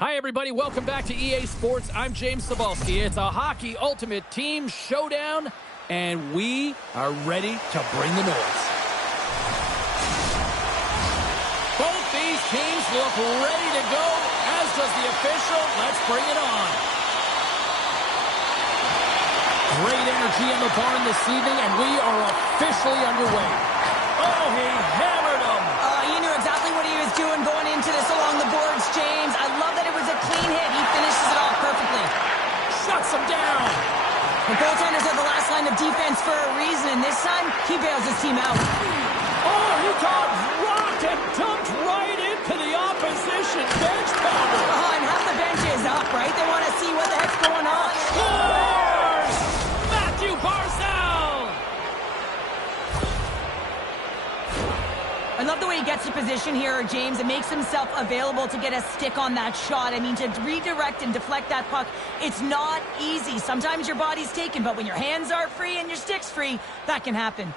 Hi, everybody. Welcome back to EA Sports. I'm James Cebulski. It's a hockey ultimate team showdown, and we are ready to bring the noise. Both these teams look ready to go, as does the official. Let's bring it on. Great energy in the barn this evening, and we are officially underway. Oh, he hammered him. You knew exactly what he was doing going into this along the boards, James. I love that it was a clean hit. He finishes it off perfectly. Shuts him down. The goaltenders are the last line of defense for a reason, and this time, he bails his team out. Oh, he got rocked and dumped right into the opposition bench powder. Oh, and half the bench is up, right? They want to see what the heck's going on. Scores! Matthew Barzal! I love the way he gets to position here, James. It makes himself available to get a stick on that shot. I mean, to redirect and deflect that puck, it's not easy. Sometimes your body's taken, but when your hands are free and your stick's free, that can happen.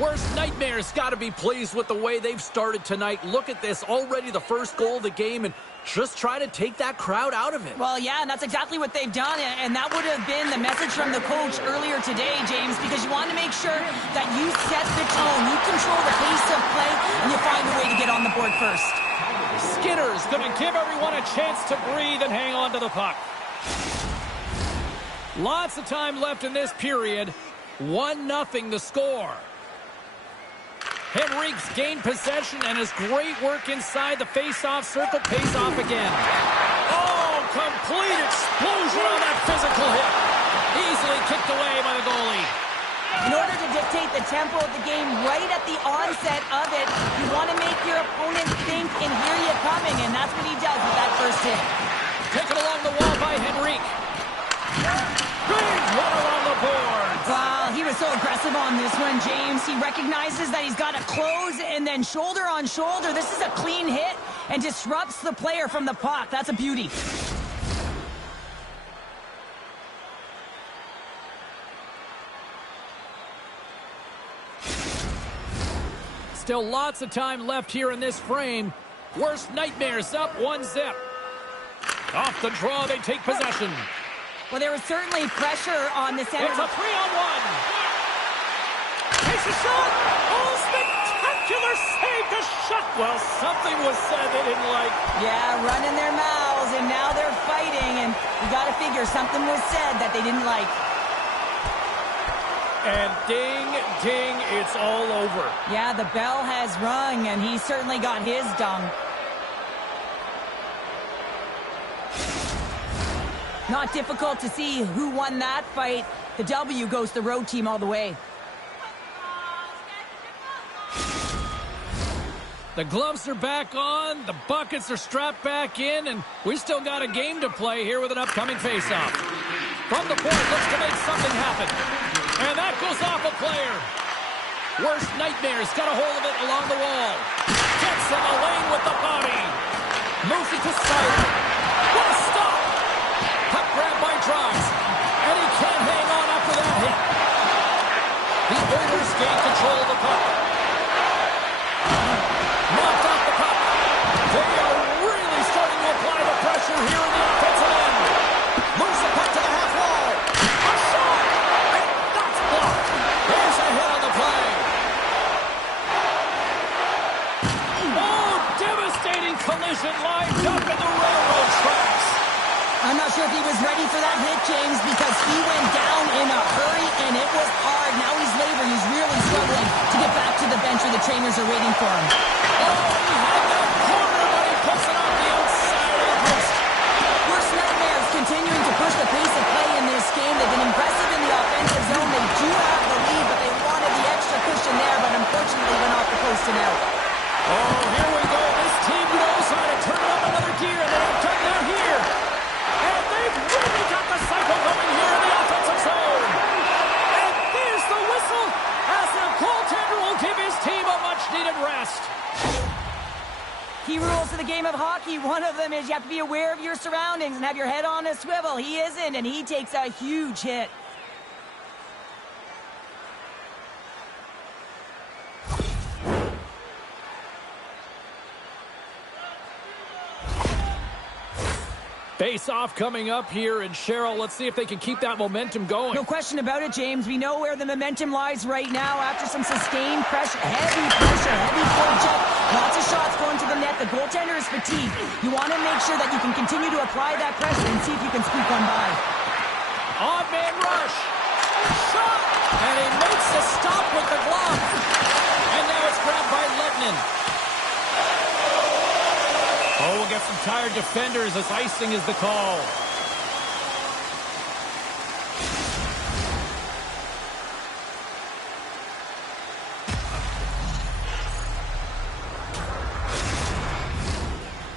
Worst nightmares got to be pleased with the way they've started tonight. Look at this, already the first goal of the game, and just try to take that crowd out of it. Well, yeah, and that's exactly what they've done, and that would have been the message from the coach earlier today, James, because you want to make sure that you set the tone, you control the pace of play, and you find a way to get on the board first. Skinner's going to give everyone a chance to breathe and hang on to the puck. Lots of time left in this period. 1-0 the score. Henrique's gained possession, and his great work inside the face-off circle pays off again. Oh, complete explosion on that physical hit. Easily kicked away by the goalie. In order to dictate the tempo of the game right at the onset of it, you want to make your opponent think and hear you coming, and that's what he does with that first hit. Taken along the wall by Henrique. Big runner on the board. Wow, he was so aggressive on this one, James. He recognizes that he's got to close and then shoulder on shoulder. This is a clean hit and disrupts the player from the puck. That's a beauty. Still lots of time left here in this frame. Worst nightmares up 1-0. Off the draw, they take possession. Well, there was certainly pressure on the center. It's a 3-on-1. Takes a shot. Oh, spectacular save to shut. Well, something was said they didn't like. Yeah, running their mouths, and now they're fighting, and you got to figure something was said that they didn't like. And ding, ding, it's all over. Yeah, the bell has rung, and he certainly got his dung. Not difficult to see who won that fight. The W goes to the road team all the way. The gloves are back on, the buckets are strapped back in, and we still got a game to play here with an upcoming faceoff. From the point, looks to make something happen. And that goes off a player. Worst nightmares, got a hold of it along the wall. Gets in the lane with the body. Moves it to Sider. What a stop! Puck grab by Drives, and he can't hang on after that hit. The Oilers gain control of the puck. Knocked off the puck. They are really starting to apply the pressure here in the offensive end. Moves the puck to the half wall. A shot! And that's blocked. There's a hit on the play. Oh, devastating collision lined up in the railroad tracks. I'm not sure if he was ready for that hit, James, because he went down in a hurry, and it was hard. Now he's laboring. He's really struggling to get back to the bench where the trainers are waiting for him. Oh, he had that corner, but he puts it off the outside of the post. Worst nightmares continuing to push the pace of play in this game. They've been impressive in the offensive zone. They do have the lead, but they wanted the extra cushion there, but unfortunately went off the post and out. Oh, here we go. This team knows how to turn up another gear, and they've done that here. And they've really got the cycle going here in the offensive zone. And there's the whistle as the goaltender will give his team a much-needed rest. Key rules of the game of hockey. One of them is you have to be aware of your surroundings and have your head on a swivel. He isn't, and he takes a huge hit. Face-off coming up here, and Cheryl, let's see if they can keep that momentum going. No question about it, James. We know where the momentum lies right now after some sustained pressure, heavy forecheck, lots of shots going to the net. The goaltender is fatigued. You want to make sure that you can continue to apply that pressure and see if you can squeak one by. On-man rush. Shot! And he makes the stop with the glove. And now it's grabbed by Letnin. Oh, we'll get some tired defenders as icing is the call.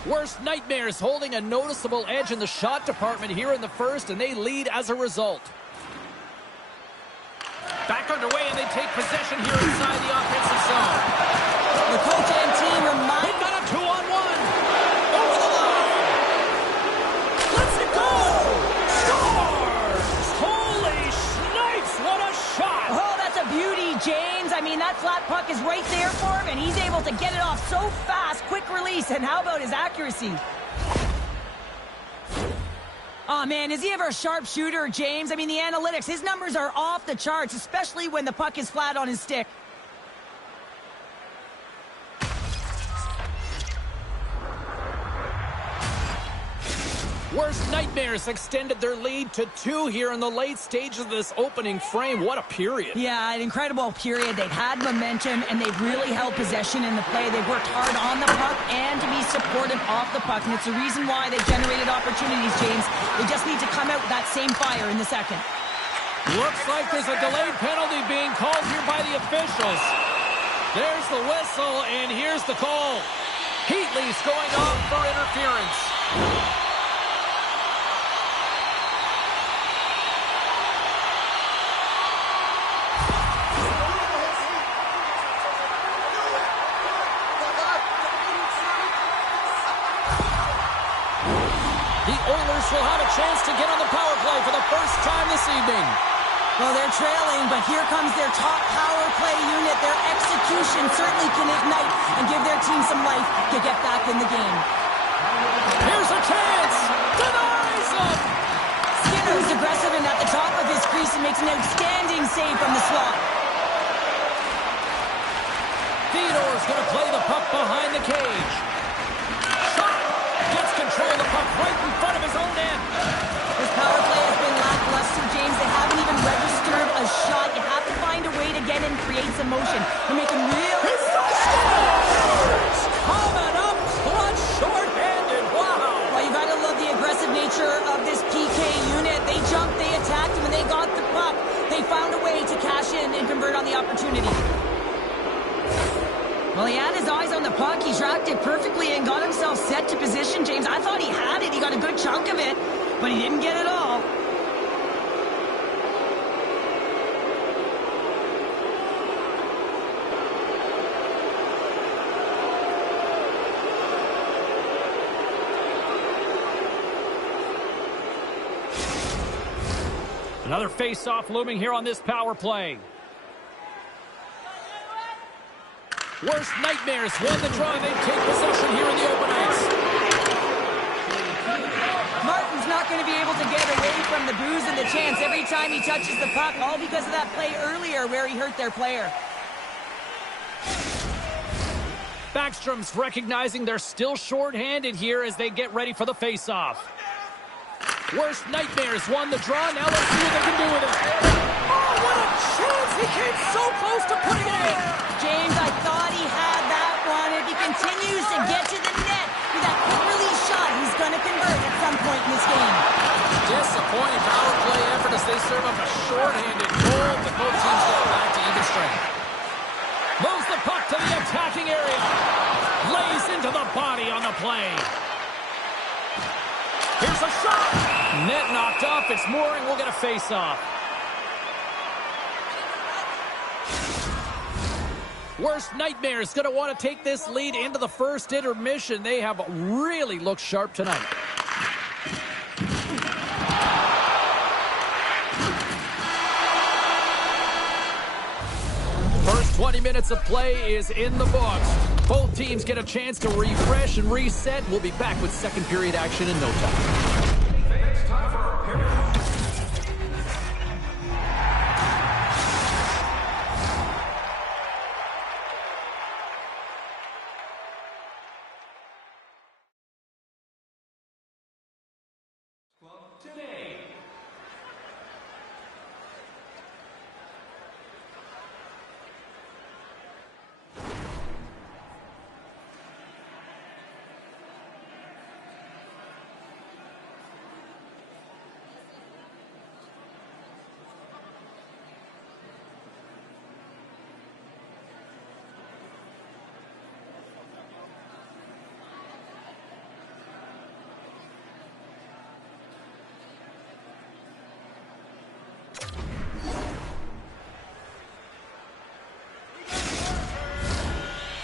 Worst Nightmares holding a noticeable edge in the shot department here in the first, and they lead as a result. Back underway, and they take possession here inside the offensive zone. The coach and team remind... They've got a 2-on-1. Over the line. Let's it go. Scores! Holy snipes, what a shot! Oh, that's a beauty, James. I mean, that flat puck is right there for him, and he's able to get it off so fast. Quick release, and how about his accuracy? Oh, man, is he ever a sharp shooter, James? I mean, the analytics, his numbers are off the charts, especially when the puck is flat on his stick. Worst Nightmares extended their lead to 2 here in the late stages of this opening frame. What a period. Yeah, an incredible period. They've had momentum, and they've really held possession in the play. They've worked hard on the puck and to be supportive off the puck, and it's the reason why they've generated opportunities, James. They just need to come out with that same fire in the second. Looks like there's a delayed penalty being called here by the officials. There's the whistle, and here's the call. Heatley's going off for interference. Will have a chance to get on the power play for the first time this evening. Well, they're trailing, but here comes their top power play unit. Their execution certainly can ignite and give their team some life to get back in the game. Here's a chance. Denies him. Skinner's aggressive and at the top of his crease and makes an outstanding save from the slot. Theodore's going to play the puck behind the cage. Gets control of the puck right in front of his own end. This power play has been lackluster, James. They haven't even registered a shot. You have to find a way to get in, create some motion, and make them real. Coming up, clutch, short-handed. Wow. Well, you got to love the aggressive nature of this PK unit. They jumped, they attacked him, and they got the puck. They found a way to cash in and convert on the opportunity. Well, he had his eyes on the puck. He tracked it perfectly and got himself set to position, James. I thought he had it. He got a good chunk of it, but he didn't get it all. Another face-off looming here on this power play. Worst Nightmares won the draw. They take possession here in the open ice. Martin's not going to be able to get away from the booze and the chance every time he touches the puck, all because of that play earlier where he hurt their player. Backstrom's recognizing they're still short-handed here as they get ready for the face-off. Worst Nightmares won the draw. Now let's see what they can do with it. Oh, what a chance! He came so close to putting it in. James, I thought he had that one. If he continues to get to the net with that quick release shot, he's going to convert at some point in this game. Disappointing power play effort as they serve up a short-handed goal. The both teams get back to even strength. Moves the puck to the attacking area. Lays into the body on the play. Here's a shot. Net knocked off. It's Mooring. We'll get a face-off. Worst Nightmares going to want to take this lead into the first intermission. They have really looked sharp tonight. First 20 minutes of play is in the books. Both teams get a chance to refresh and reset. We'll be back with second period action in no time.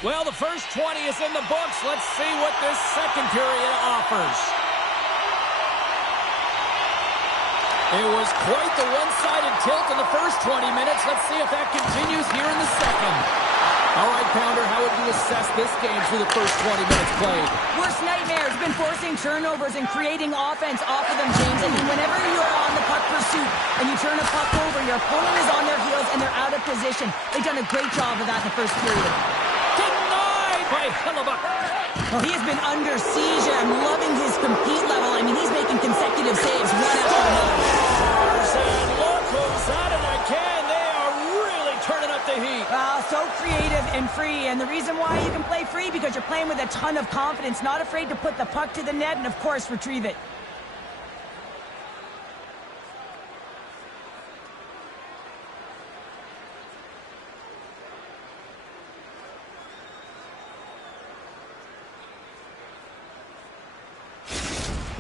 Well, the first 20 is in the books. Let's see what this second period offers. It was quite the one-sided tilt in the first 20 minutes. Let's see if that continues here in the second. All right, Pounder, how would you assess this game through the first 20 minutes played? Worst nightmare has been forcing turnovers and creating offense off of them, James. I mean, whenever you're on the puck pursuit and you turn a puck over, your opponent is on their heels and they're out of position. They've done a great job of that in the first period. Denied by Hellebuck. Well, he has been under siege, and I'm loving his compete level. I mean, he's making consecutive saves one after another. And look who's at it again. They are really turning up the heat. So creative and free, and the reason why you can play free, because you're playing with a ton of confidence, not afraid to put the puck to the net and, of course, retrieve it.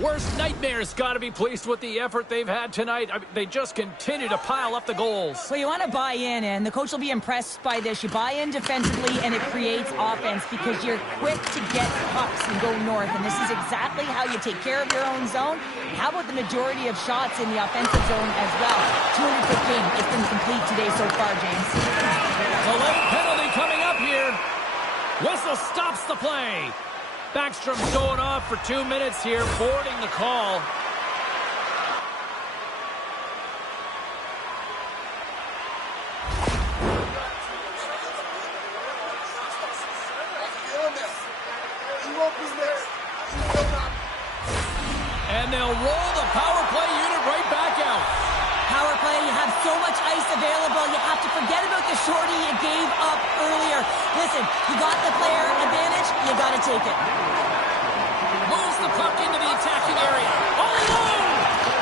Worst nightmares got to be pleased with the effort they've had tonight. I mean, they just continue to pile up the goals. Well, you want to buy in, and the coach will be impressed by this. You buy in defensively, and it creates offense because you're quick to get pucks and go north, and this is exactly how you take care of your own zone. How about the majority of shots in the offensive zone as well? 215. It's been complete today so far, James. The late penalty coming up here. Whistle stops the play. Backstrom's going off for 2 minutes here, boarding the call. And they'll roll the power play unit right back out. Power play, you have so much ice available, you have to forget about the shorty you gave up earlier. Listen, you got the player advantage, you got to take it. Moves the puck into the attacking area. All alone!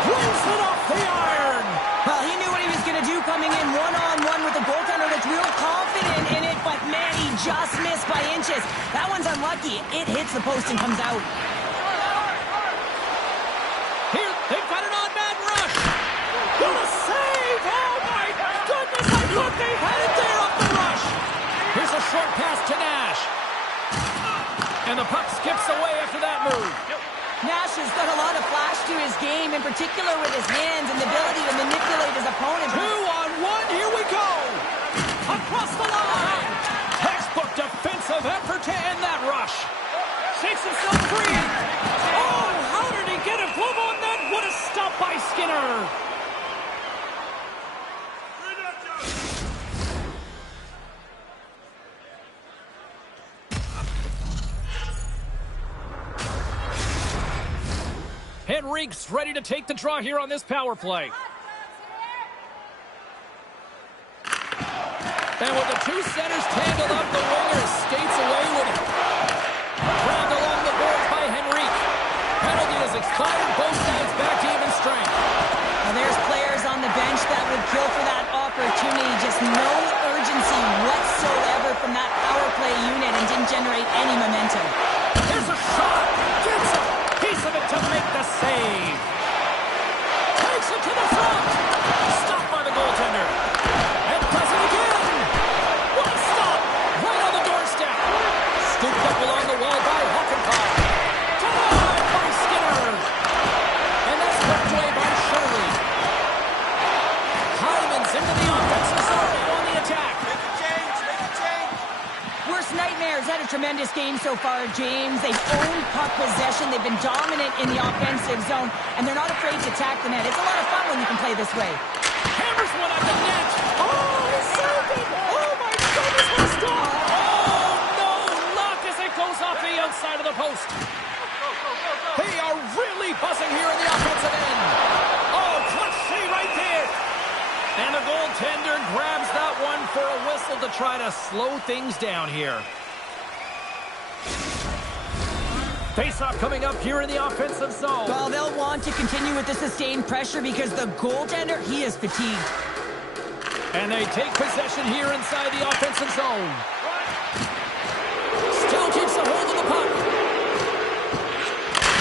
Brings it off the iron! Well, he knew what he was going to do coming in one-on-one with the goaltender. Looked real confident in it, but man, he just missed by inches. That one's unlucky. It hits the post and comes out. Here, they've got an on-man rush! What a save! Oh my goodness, I thought they had it there off the rush! Here's a short pass to Nash. And the puck skips away after that move. Nash has got a lot of flash to his game, in particular with his hands and the ability to manipulate his opponent. 2-on-1, here we go! Across the line! Textbook defensive effort to end that rush. Shakes himself free. Oh, how did he get a glove on that? What a stop by Skinner! Henrique's ready to take the draw here on this power play. And with the two centers tangled up, the winger skates away with it. Grabbed along the boards by Henrique. Penalty has expired. Both sides back to even strength. Well, there's players on the bench that would kill for that opportunity. Just no urgency whatsoever from that power play unit and didn't generate any momentum. There's a shot. Gets a piece of it to make the save. Takes it to the front. Stopped by the goaltender. And does it again. What a stop. Right on the doorstep. Scooped up along the wall by Hockenpott. Denied by Skinner. And that's swept away by Shirley. Hyman's into the offensive zone on the attack. Make a change. Worst nightmares had a tremendous game so far, James. They've owned puck possession. They've been dominant in the offensive zone, and they're not afraid to attack the net. It's a lot of fun when you can play this way. Hammers one at the net. Oh, he saved it. Oh, my goodness, what a stop. Oh, no luck as it goes off the outside of the post. They are really buzzing here in the offensive end. Oh, clutch save right there. And the goaltender grabs that one for a whistle to try to slow things down here. Face-off coming up here in the offensive zone. Well, they'll want to continue with the sustained pressure because the goaltender, he is fatigued. And they take possession here inside the offensive zone. Still keeps a hold of the puck.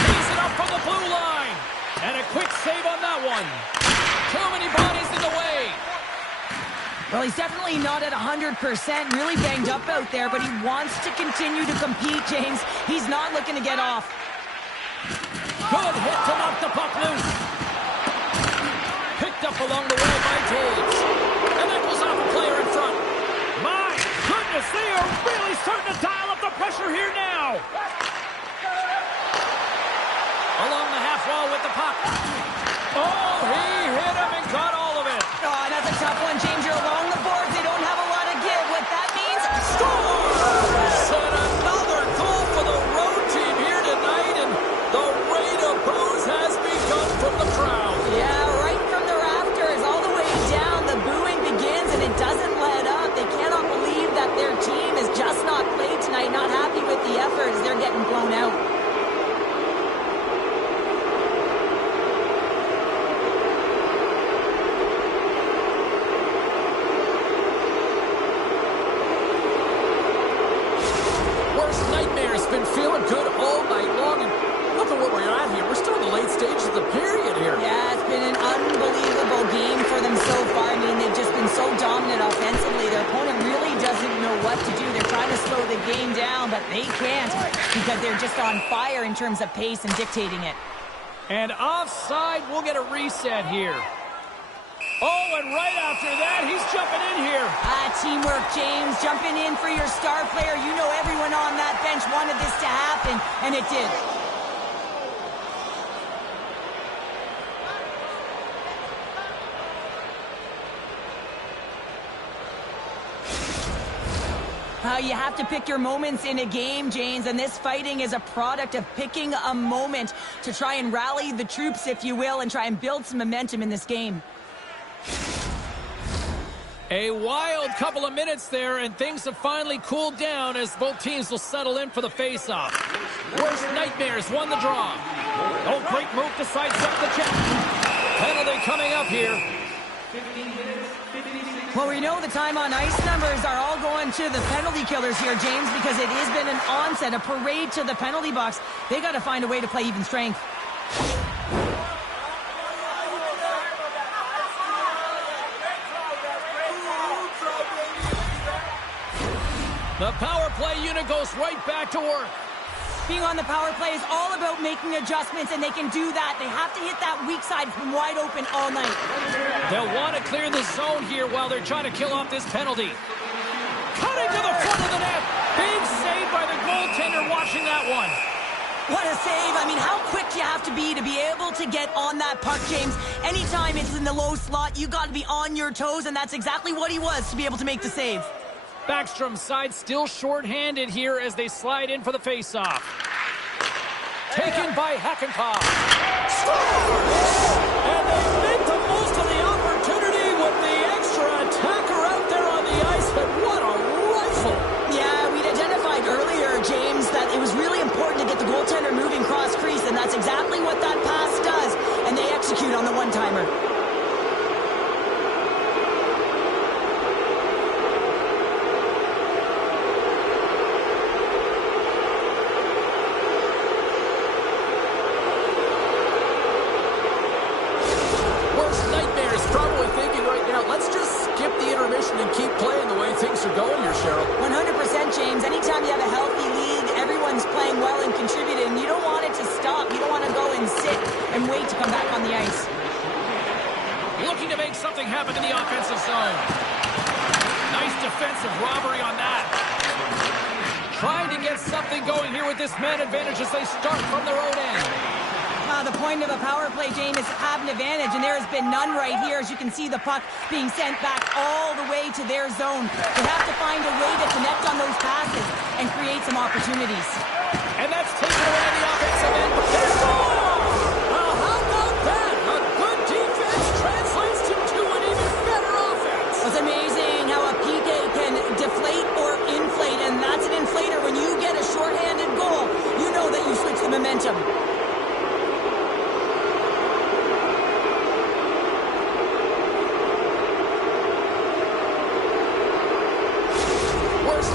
He's it up from the blue line. And a quick save on that one. Too many bodies in the way. Well, he's definitely not at 100%, really banged up out there, but he wants to continue to compete, James. He's not looking to get off. Good hit to knock the puck loose. Picked up along the wall by Taves. And that goes off a player in front. My goodness, they are really starting to dial up the pressure here now. Along the half wall with the puck. Oh, he hit him and got all of it. Oh, and that's a tough one, James. You're along the boards. They don't have a lot of give. What that means, scores! And another goal for the road team here tonight, and the rain of boos has begun from the crowd. Yeah, right from the rafters, all the way down. The booing begins, and it doesn't let up. They cannot believe that their team has just not played tonight, not happy with the efforts. They're getting blown out. Been feeling good all night long, and look at what we're at here. We're still in the late stages of the period here. Yeah, it's been an unbelievable game for them so far. I mean, they've just been so dominant offensively. Their opponent really doesn't know what to do. They're trying to slow the game down, but they can't because they're just on fire in terms of pace and dictating it. And offside, we'll get a reset here. Oh, and right after that, he's jumping in here. Teamwork, James. Jumping in for your star player. You know everyone on that bench wanted this to happen, and it did. You have to pick your moments in a game, James, and this fighting is a product of picking a moment to try and rally the troops, if you will, and try and build some momentum in this game. A wild couple of minutes there, and things have finally cooled down as both teams will settle in for the face-off. Worst Nightmares won the draw. Oh, great move to sidestep the check. Penalty coming up here. Well, we know the time on ice numbers are all going to the penalty killers here, James, because it has been an onset, a parade to the penalty box. They got to find a way to play even strength. The power play unit goes right back to work. Being on the power play is all about making adjustments, and they can do that. They have to hit that weak side from wide open all night. They'll want to clear the zone here while they're trying to kill off this penalty. Cutting to the front of the net. Big save by the goaltender watching that one. What a save. I mean, how quick you have to be able to get on that puck, James. Anytime it's in the low slot, you got to be on your toes, and that's exactly what he was to be able to make the save. Backstrom's side still short-handed here as they slide in for the face-off. Taken by Hakanpää. And they make the most of the opportunity with the extra attacker out there on the ice, but what a rifle! Yeah, we'd identified earlier, James, that it was really important to get the goaltender moving cross-crease, and that's exactly what that pass does, and they execute on the one-timer. And keep playing the way things are going here, Cheryl. 100%, James. Anytime you have a healthy league, everyone's playing well and contributing. You don't want it to stop. You don't want to go and sit and wait to come back on the ice. Looking to make something happen in the offensive zone. Nice defensive robbery on that. Trying to get something going here with this man advantage as they start from their own end. The point of a power play, James, is to have an advantage, and there has been none right here. As you can see, the puck being sent back all the way to their zone. They have to find a way to connect on those passes and create some opportunities. And that's taken away the offensive end. They score! Well, how about that? A good defense translates to an even better offense. It's amazing how a PK can deflate or inflate, and that's an inflator. When you get a shorthanded goal, you know that you switch the momentum.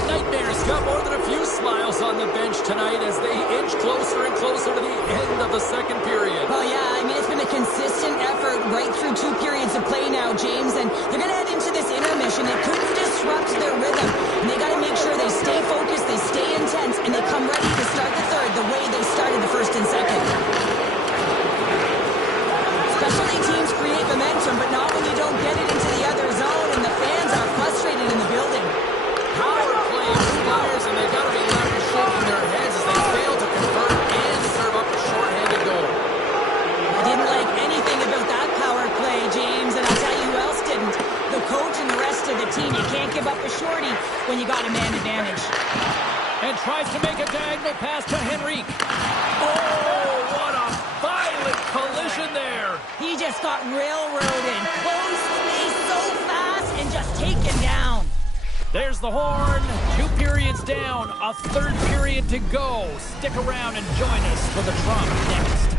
Nightmares got more than a few smiles on the bench tonight as they inch closer and closer to the end of the second period. Well, yeah, I mean, it's been a consistent effort right through two periods of play now, James, and they're going to head into this intermission. If You can't give up a shorty when you got a man advantage. And tries to make a diagonal pass to Henrique. Oh, what a violent collision there. He just got railroaded. Closed space so fast and just taken down. There's the horn. 2 periods down. A third period to go. Stick around and join us for the drama next.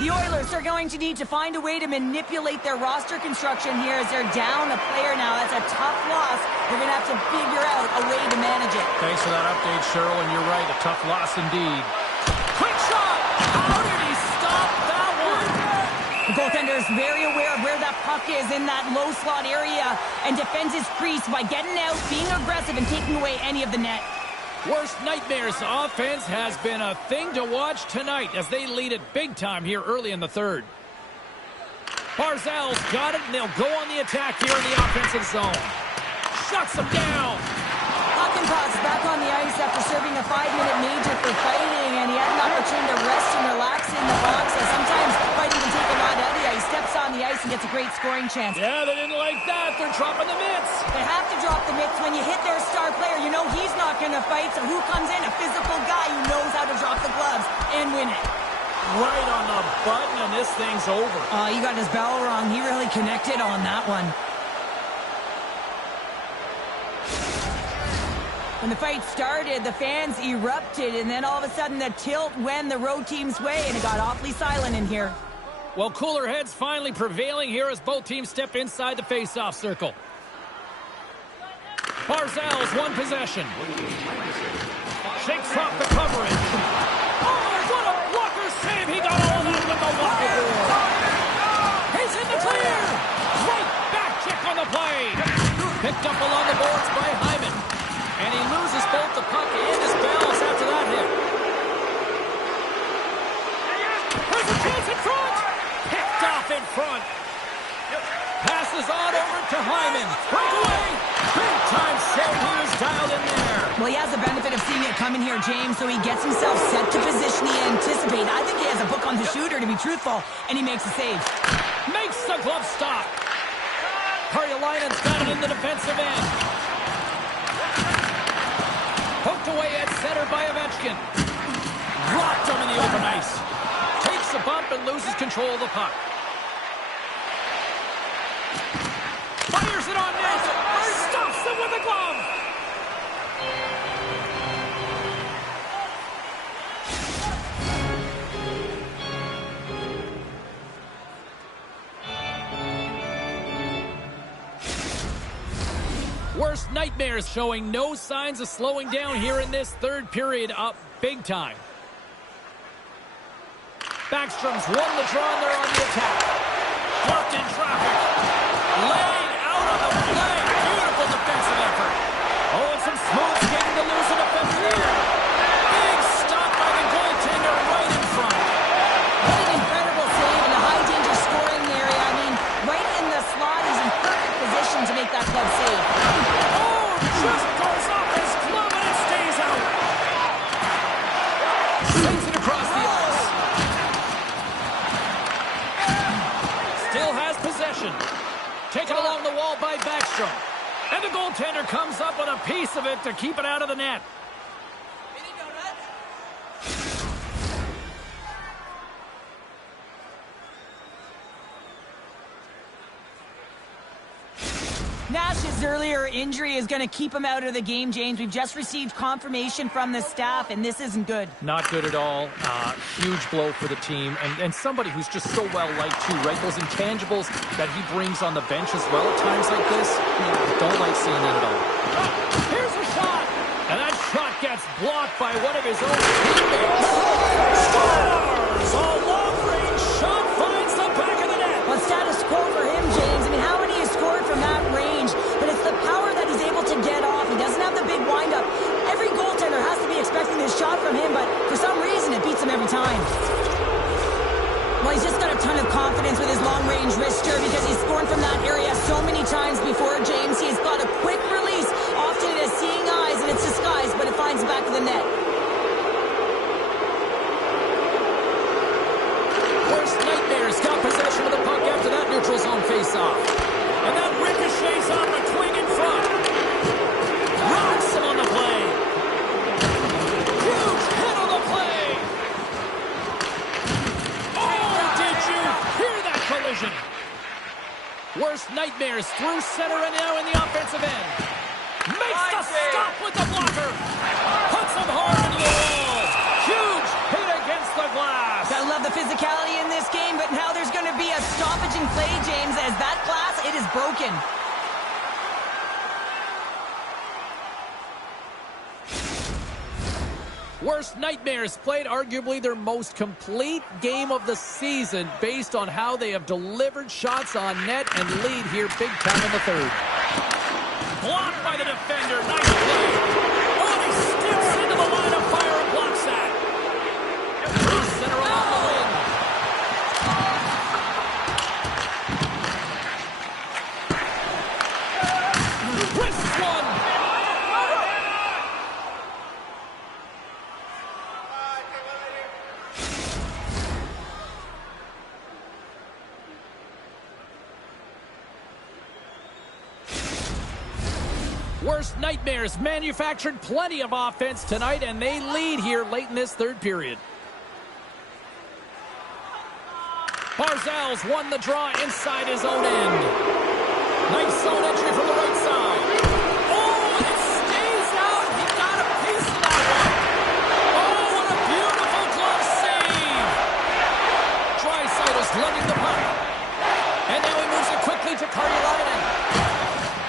The Oilers are going to need to find a way to manipulate their roster construction here as they're down a player now. That's a tough loss. They're going to have to figure out a way to manage it. Thanks for that update, Cheryl, and you're right. A tough loss indeed. Quick shot! How did he stop that one? The goaltender is very aware of where that puck is in that low slot area and defends his crease by getting out, being aggressive, and taking away any of the net. Worst nightmares offense has been a thing to watch tonight as they lead it big time here early in the third. Barzal's got it, and they'll go on the attack here in the offensive zone. Shuts them down. Hawkenpaw's back on the ice after serving a 5-minute major for fighting, and he had an opportunity to rest and relax in the box. So sometimes fighting can take a lot out of the ice. Steps on the ice and gets a great scoring chance. Yeah, they didn't like that. They're dropping the mitts. They have to drop the mitts when you hit their star player. You know he's not going to fight, so who comes in? A physical guy who knows how to drop the gloves and win it. Right on the button, and this thing's over. He got his bell wrong. He really connected on that one. When the fight started, the fans erupted, and then all of a sudden the tilt went the road team's way, and it got awfully silent in here. Well, cooler heads finally prevailing here as both teams step inside the face-off circle. Barzal's one possession. Shakes off the coverage. Oh, what a blocker save! He got all that with the wobble. He's in the clear! Great back check on the play! Picked up along the boards by Hyman. And he loses both the puck and his balance after that hit. There's a chance in front! Picked off in front. Passes on over to Hyman. Breakaway! Big time save. He was dialed in there. Well, he has the benefit of seeing it coming here, James, so he gets himself set to position he anticipates. I think he has a book on the shooter, to be truthful, and he makes a save. Makes the glove stop. Karjalainen's got it in the defensive end. Poked away at center by Ovechkin. Rocked him in the open ice. Takes a bump and loses control of the puck. Fires it on net. Stops him with a glove. Worst nightmares showing no signs of slowing down here in this third period, up big time. Backstrom's won the draw and they're on the attack. Blocked in traffic. Laid out on the play. Beautiful defensive effort. Oh, and some smooth skating to lose a defender there. Big stop by the goaltender right in front. What an incredible save in a high-danger scoring area. I mean, right in the slot, he's in perfect position to make that glove save. Oh, just goes off his glove and it stays out. Sends it across the ice. Still has possession. Taken along the wall by Backstrom. And the goaltender comes up with a piece of it to keep it out of the net. his earlier injury is going to keep him out of the game, James. We've just received confirmation from the staff, and this isn't good. Not good at all. Huge blow for the team, and somebody who's just so well-liked too, right? Those intangibles that he brings on the bench as well at times like this, don't like seeing that at all. Here's a shot, and that shot gets blocked by one of his own teammates. Scores! A long-range shot finds the back of the net. Well, status quo for him, James. I mean, how many has scored from that range? But it's the power that he's able to get off. He doesn't have the big windup. Every goaltender has to be expecting this shot from him, but for some reason it beats him every time. Well, he's just got a ton of confidence with his long-range wrister because he's scored from that area so many times before, James. He's got a quick release. Often it has seeing eyes and it's disguised, but it finds the back of the net. Worst Nightmares got possession of the puck after that neutral zone face-off. And that ricochets on the twing in front. Rocks him on the play. Huge hit on the play. Oh, did you hear that collision? Worst Nightmares through center and now in the offensive end. Makes the stop with the blocker. Puts him hard into the wall. Huge hit against the glass. I love the physicality in this game, but now there's going to be a stoppage in play, James, as that glass, it is broken. Worst Nightmares played arguably their most complete game of the season based on how they have delivered shots on net and lead here big time in the third. Blocked by the defender. Nice play. Oh, he steps into the line of fire and blocks that. Through center along the wing. Wrists one. Worst Nightmares manufactured plenty of offense tonight, and they lead here late in this third period. Barzal's won the draw inside his own end. Nice zone entry from the right side. Oh, it stays out. He got a piece of that one. Oh, what a beautiful glove save. Draisaitl's lugging the puck. And now he moves it quickly to Karjalainen.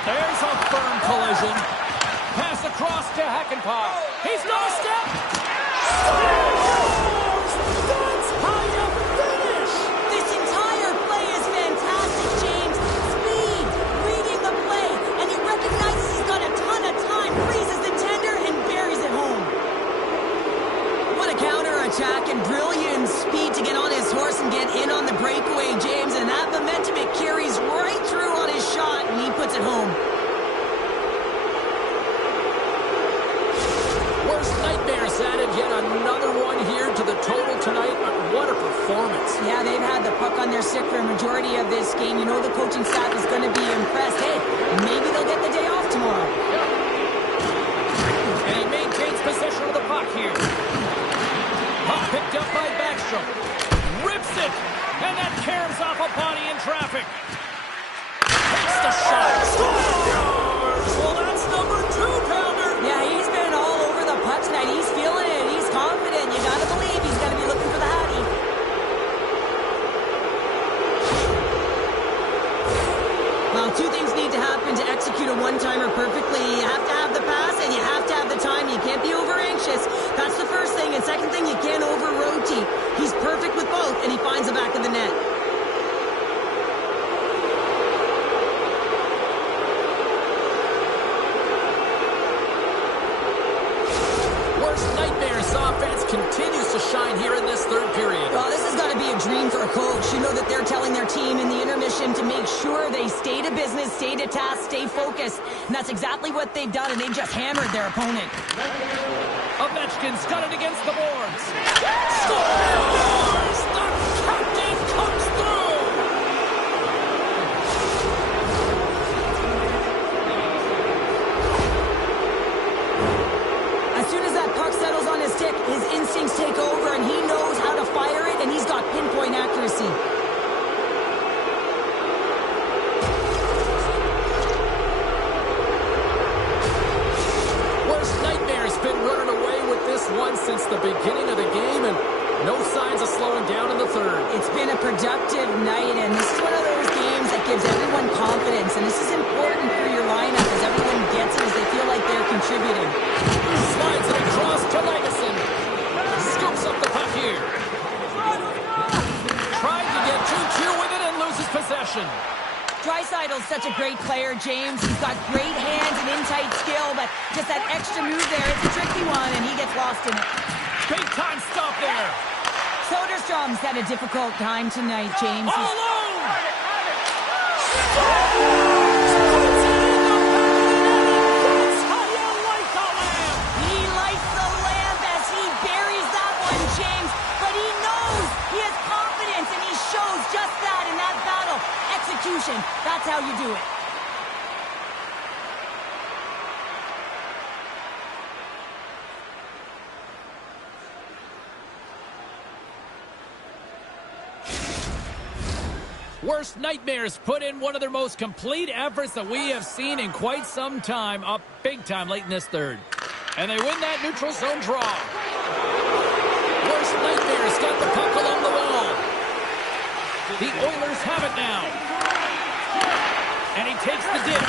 There's a firm collision. Pass across to Hakanpää. He's got a step. Scores! That's how you finish. This entire play is fantastic, James. Speed, reading the play, and he recognizes he's got a ton of time, freezes the tender, and buries it home. What a counter-attack and brilliant speed to get on his horse and get in on the breakaway, James, and that momentum it carries right through on his shot, and he puts it home. Worst Nightmares added yet another one here to the total tonight. What a performance. Yeah, they've had the puck on their stick for a majority of this game. You know the coaching staff is going to be impressed. Hey, maybe they'll get the day off tomorrow. And he maintains possession of the puck here. Puck picked up by Backstrom. Rips it, and that caroms off a body in traffic. Takes the shot. Scores! Well, that's number 2-pounder. Yeah, he's been all over the puck tonight. He's feeling it. He's confident. You got to believe he's going to be looking for the Hattie. Well, two things need to happen to execute a one-timer perfectly. You have to have the pass, and you have to have the time. You can't be over-anxious. That's the first thing. And second thing, you can't over-rotate. He's perfect with both, and he finds the back of the net. Nightmares offense continues to shine here in this third period. Well, this has got to be a dream for a coach. You know that they're telling their team in the intermission to make sure they stay to business, stay to task, stay focused. And that's exactly what they've done, and they've just hammered their opponent. Ovechkin's got it against the boards. Scores! The captain comes through! As soon as that puck settles on his stick, his instincts take over, and he knows how to fire it, and he's got pinpoint accuracy. since the beginning of the game, and no signs of slowing down in the third. It's been a productive night, and this is one of those games that gives everyone confidence, and this is important for your lineup as everyone gets it, as they feel like they're contributing. Slides it across to Legason. Scoops up the puck here. Trying to get 2-2 with it and loses possession. Dreisaitl's such a great player, James. He's got great hands and in-tight skill, but just that extra move there, it's a tricky one, and he gets lost in it. Big time stop there. Soderstrom's had a difficult time tonight, James. All alone! He lights the lamp as he buries that one, James, but he knows he has confidence, and he shows just that in that battle. Execution, that's how you do it. Worst Nightmares put in one of their most complete efforts that we have seen in quite some time, up big time late in this third. And they win that neutral zone draw. Worst Nightmares got the puck along the wall. The Oilers have it now. And he takes the dip.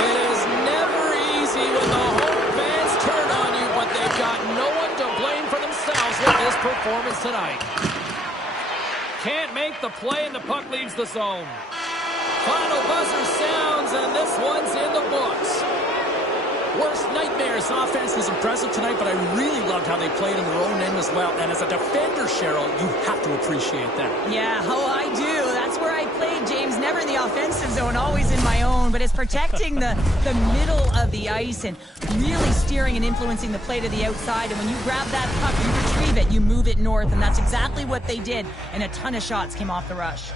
It is never easy when the home fans turn on you, but they've got no one to blame for themselves with this performance tonight. Can't make the play, and the puck leaves the zone. Final buzzer sounds, and this one's in the books. Worst Nightmares offense was impressive tonight, but I really loved how they played in their own end as well. And as a defender, Cheryl, you have to appreciate that. Yeah, oh, I do. That's where I played, James. Never in the offensive zone, always in my own. But it's protecting the middle of the ice and really steering and influencing the play to the outside. And when you grab that puck, you retrieve it, you move it north. And that's exactly what they did. And a ton of shots came off the rush.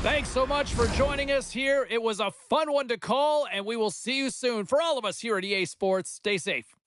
Thanks so much for joining us here. It was a fun one to call, and we will see you soon. For all of us here at EA Sports, stay safe.